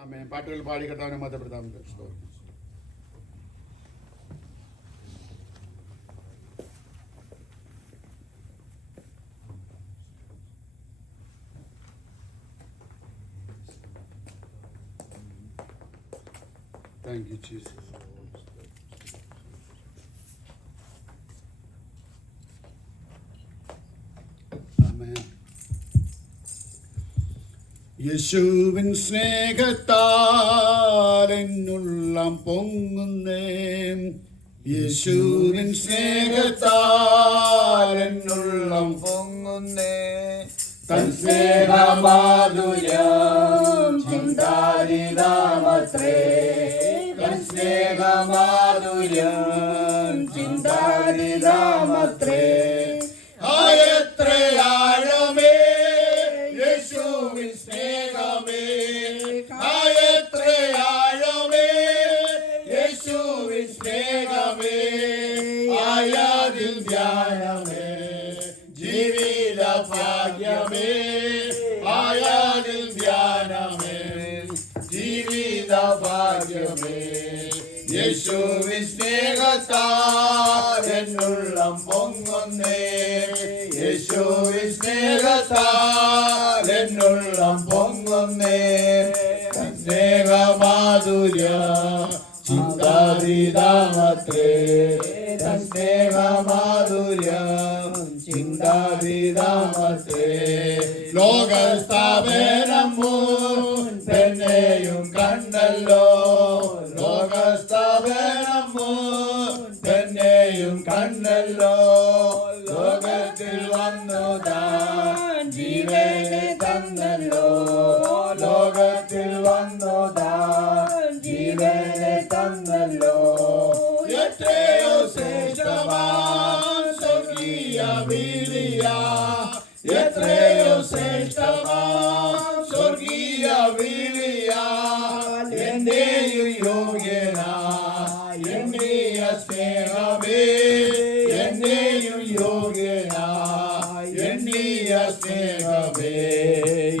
ആമേൻ. പാട്ടുകൾ പാടി കർത്താവിനെ മഹത്വപ്പെടുത്താം. Thank you, Jesus. Amen. യേശുവിൻ സ്നേഹത്താൽ എന്നുള്ളം പൊങ്ങുന്നേ, യേശുവിൻ സ്നേഹത്താൽ എന്നുള്ളം പൊങ്ങുന്നേ, തൻ സ്നേഹമാധുര്യം ചിന്താരിതാമത്രേ, തൻ സ്നേഹമാധുര്യം ചിന്താരിതാമത്രേ. ആയത്രയാഴമേ യേശുവിൻ സ്നേഹമേ, ആയത്രയാഴമേ യേശുവിൻ സ്നേഹമേ. ആയാതിൽ ധ്യാനമേ ജീവിത ഭാഗ്യമേ, ആയാതിൽ ധ്യാനമേ ജീവിത ഭാഗ്യമേ. യേശുവിൻ സ്നേഹത്താൽ എന്നുള്ളം പൊങ്ങുന്നേ, യേശുവിൻ സ്നേഹത്താൽ എന്നുള്ളം പൊങ്ങുന്നേ. സ്നേഹമാധുര്യം ചിന്താതീതമത്രേ, സ്നേഹമാധുര്യം ചിന്താതീതമത്രേ. ലോകസ്ഥാപനം മുൻപെന്നെയും കണ്ടല്ലോ, ലോകസ്ഥാപനം മുൻപെന്നെയും കണ്ടല്ലോ. ലോകത്തിൽ വന്നു താൻ ജീവനെ തന്നല്ലോ, ലോകത്തിൽ വന്നു താൻ ജീവനെ തന്നല്ലോ. എത്രയോ ശ്രേഷ്ഠമാം സ്വർഗീയ വിളിയ, എത്രയോ ശ്രേഷ്ഠമാം സ്വർഗീയ വിളിയ. എന്നെയും യോഗ്യനായ എണ്ണീയ സ്നേഹമേ, എന്നെയും യോഗ്യനായ എണ്ണീയ സ്നേഹമേ.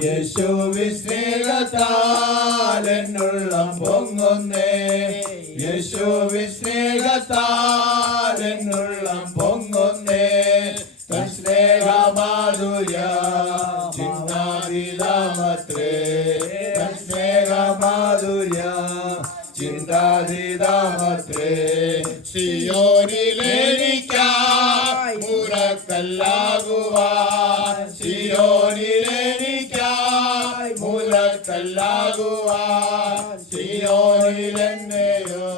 യേശുവിൻ സ്നേഹത്താൽ എന്നുള്ളം പൊങ്ങുന്നേ, യേശുവിൻ സ്നേഹത്താൽ എന്നുള്ളം പൊങ്ങുന്നേ. തൻ സ്നേഹമാധുര്യം ചിന്താതീതമത്രേ, തൻ സ്നേഹമാധുര്യം ചിന്താതീതമത്രേ. സിയോനിലെനിക്കായി മുറക്കല്ലാകുവാൻ, സിയോനിലെനിക്കായി മുറക്കല്ലാകുവാൻ. സിയോനിലെന്നെയോ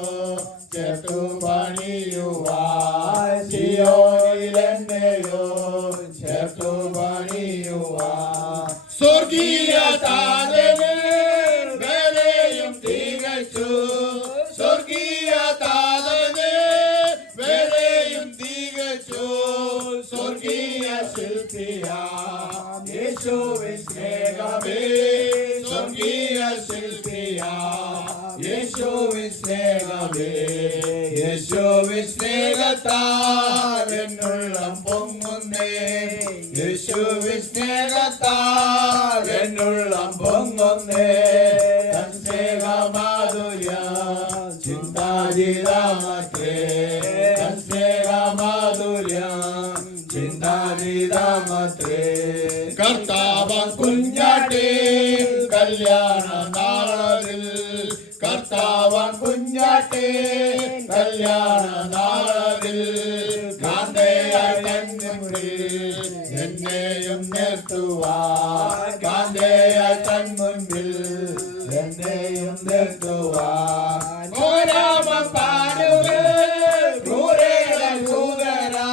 ചേർത്തു പണിയുവാൻ, സിയോനിലെന്നെയോ ചേർത്തു പണിയുവാൻ. സ്വർഗീയ താതനെ വേലയും തികച്ചു, സ്വർഗീയ താതനെ വേലയും തികച്ചു. സ്വർഗീയ ശില്പിയാം യേശുവിൻ സ്നേഹമേ, സ്വർഗീയ ശില്പിയാം യേശുവിൻ സ്നേഹമേ. യേശുവിൻ സ്നേഹത്താൽ എന്നുള്ളം പൊങ്ങുന്നേ, യേശുവിൻ സ്നേഹത്താൽ എന്നുള്ളം പൊങ്ങുന്നേ. തൻ സ്നേഹമാധുര്യം ചിന്താതീതമത്രേ, തൻ സ്നേഹമാധുര്യം ചിന്താതീതമത്രേ. കർത്താവൻ കുഞ്ഞാട്ടേ കല്യാണ നാളിൽ, കർത്താവൻ കുഞ്ഞാട്ടേ കല്യാണ നാളിൽ. കാന്തയായി തന്മുൻപിൽ എന്നെയും നിർത്തുവാൻ, കാന്തയായി തന്മുൻപിൽ എന്നെയും നിർത്തുവാൻ. ഓരാമം പാടുവേ ക്രൂരേടൻ യൂതരാ,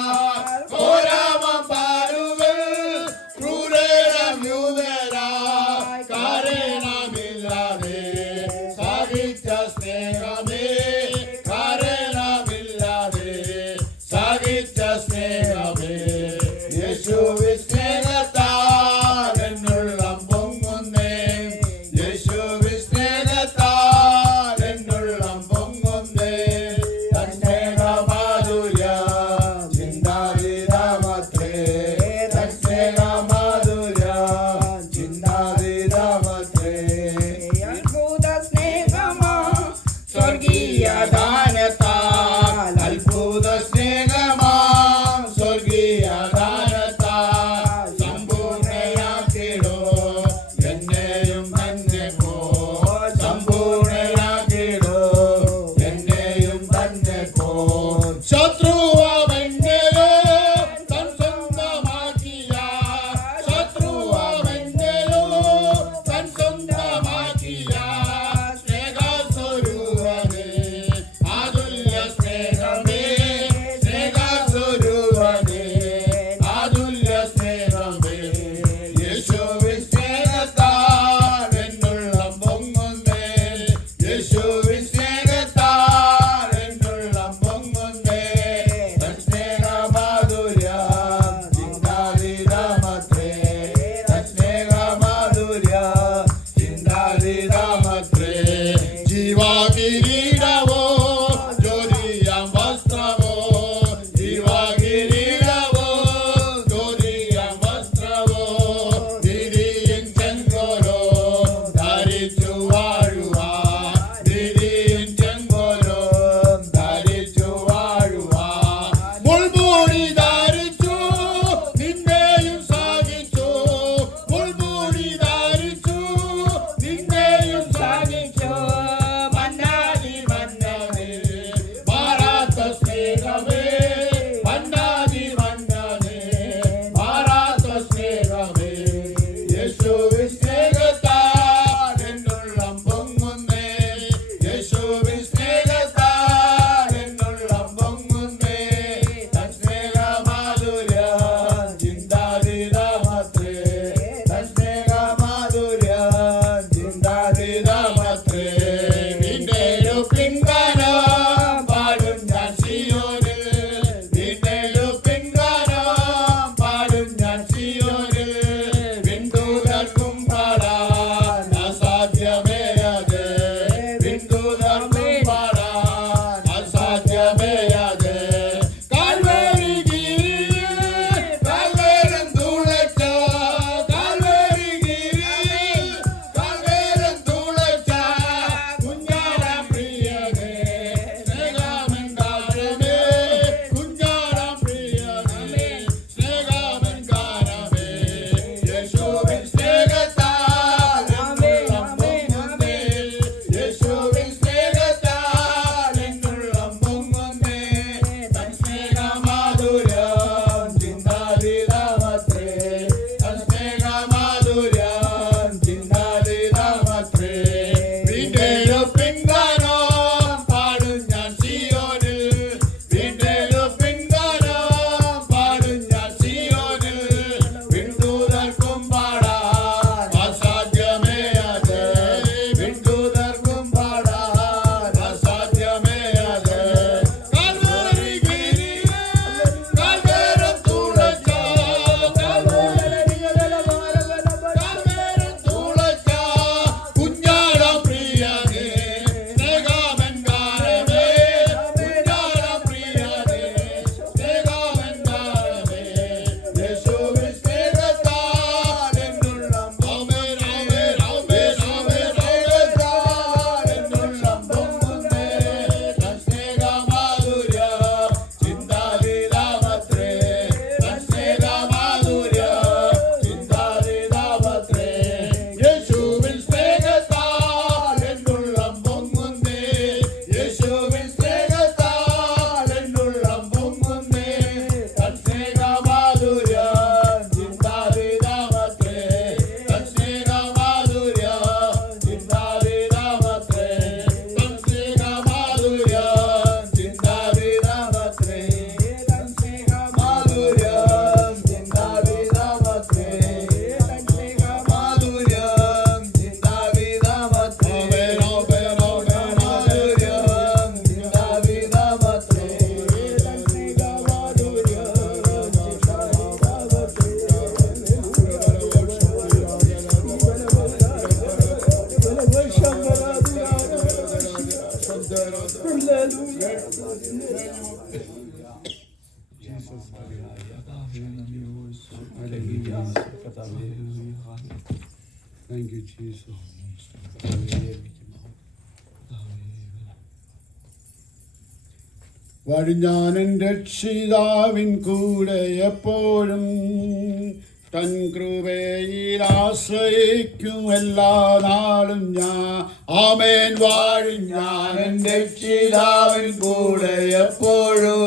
ഓരാമം പാടുവേ ക്രൂരേടൻ യൂതരാ. കാരണമില്ലാതെ സാധിച്ച സ്നേഹമേ, കാരണമില്ലാതെ സാധിച്ച സ്നേഹമേ. യേശുവിൻ സ്നേഹത്താൽ എന്നുള്ളം പൊങ്ങുന്നേ, യേശുവിൻ സ്നേഹത്താൽ എന്നുള്ളം Thank you, Jesus. വഴിഞ്ഞാനൻ രക്ഷിതാവിൻ കൂടെ എപ്പോഴും തൻ കൃപയിൽ ആശ്രയിക്കും എല്ലാ നാളും ഞാൻ. ആമേൻ. വാഴിഞ്ഞാനൻ രക്ഷിതാവിൻ കൂടെ എപ്പോഴും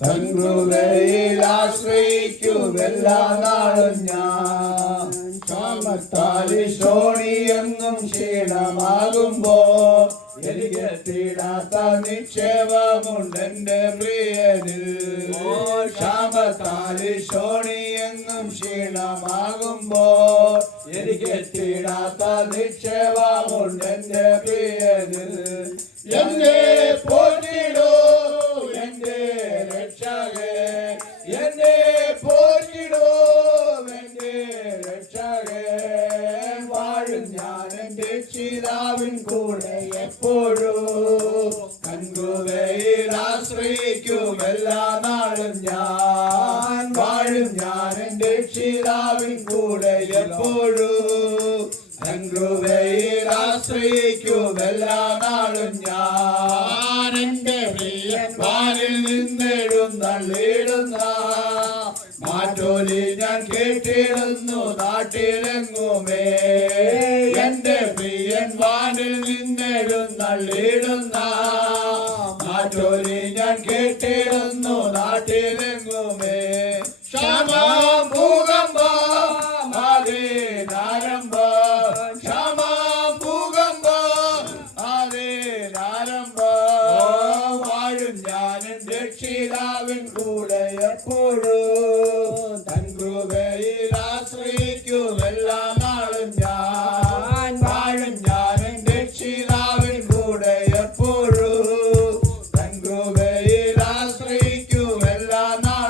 തൻ കൃപയിൽ ആശ്രയിക്കും എല്ലാ നാളും ഞാൻ. ക്ഷാമത്താലി ശോണിയെന്നും ക്ഷീണമാകുമ്പോ എനിക്ക് തീടാത്ത നിക്ഷേപമുണ്ടെന്റെ പ്രിയനിൽ. ക്ഷാമത്താലി ശോണിയെന്നും ക്ഷീണമാകുമ്പോ എനിക്ക് തീടാത്ത നിക്ഷേപമുണ്ടെന്റെ പ്രിയനിൽ. എന്നെ പോറ്റിടൂ എന്റെ രക്ഷകൻ, എന്നെ പോറ്റിടൂ എന്റെ രക്ഷകൻ. വാഴും ഞാൻ എന്റെ രക്ഷിതാവിൻ കൂടെ എപ്പോഴും കൺകൃപയിൽ ആശ്രയിക്കും എല്ലാ നാളും ഞാൻ. വാഴും ഞാൻ എന്റെ രക്ഷിതാവിൻ കൂടെ എപ്പോഴും കൺകൃപയിൽ ആശ്രയിക്കും എല്ലാ നാളും ഞാൻ. എന്റെ പ്രിയൻ വാനിൽ നിന്നെഴുന്നള്ളിടുന്ന മാറ്റോലി ഞാൻ കേട്ടിടുന്നു നാട്ടിലെങ്ങുമേ. എന്റെ പ്രിയൻ വാനിൽ നിന്നെഴുന്നള്ളിടുന്ന മാറ്റോലി ഞാൻ കേട്ടിടുന്നു നാട്ടിലെങ്ങുമേ. ക്ഷാമം ഭൂകമ്പം അതിനാരംഭം, ക്ഷാമം ഭൂകമ്പം അതിനാരംഭം. വാഴും ഞാൻ എന്റെ രക്ഷിതാവിൻ കൂടെ എപ്പോഴും തൻ കൃപയിൽ ആശ്രയിക്കും എല്ലാ നാളും ഞാൻ. വാഴും ഞാൻ എന്റെ രക്ഷിതാവിൻ കൂടെ എപ്പോഴും തൻ കൃപയിൽ ആശ്രയിക്കും എല്ലാ നാളും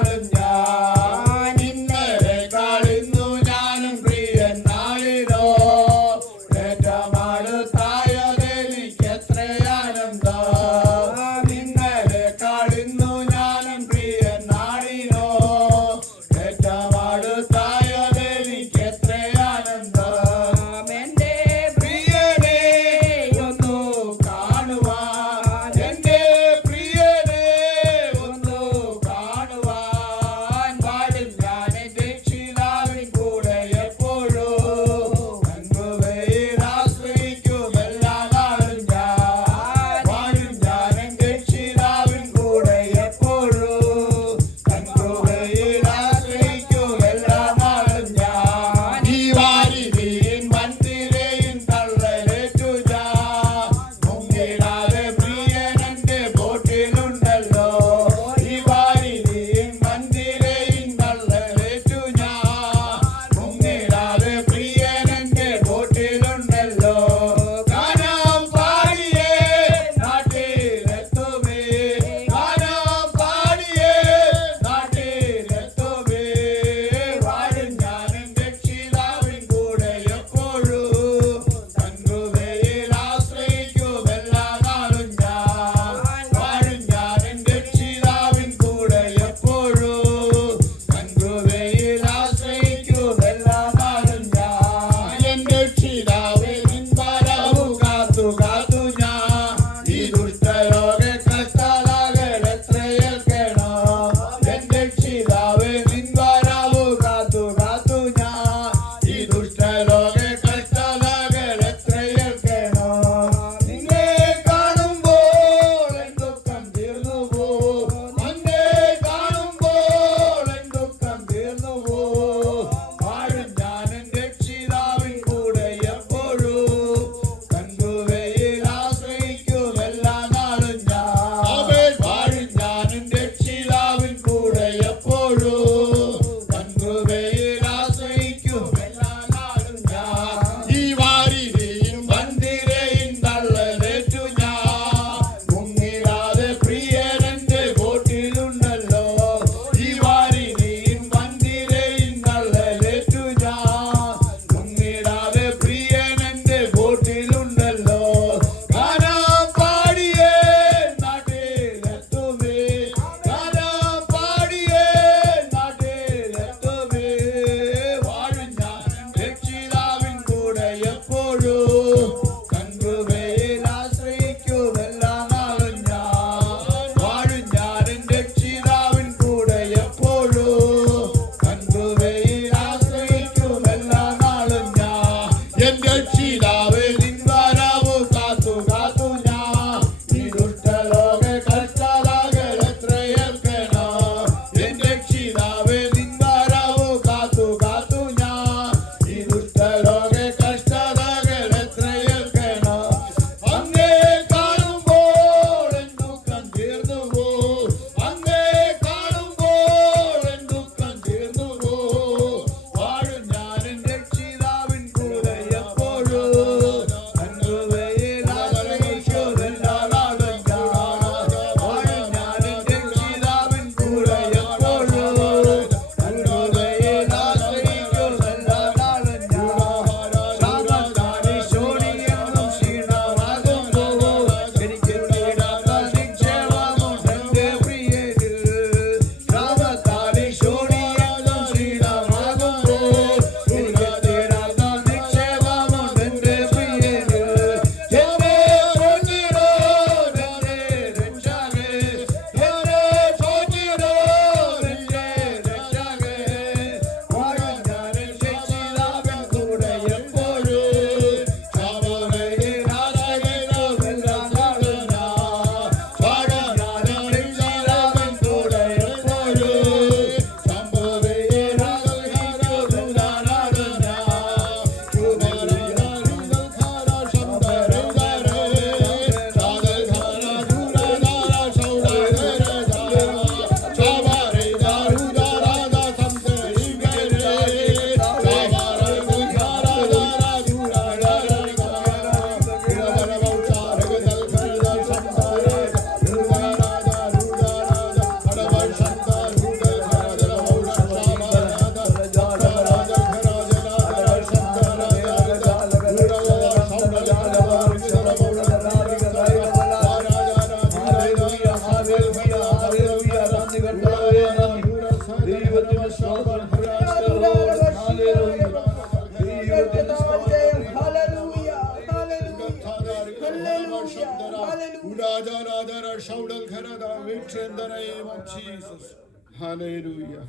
In the name of Jesus. Hallelujah.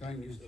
Thank you.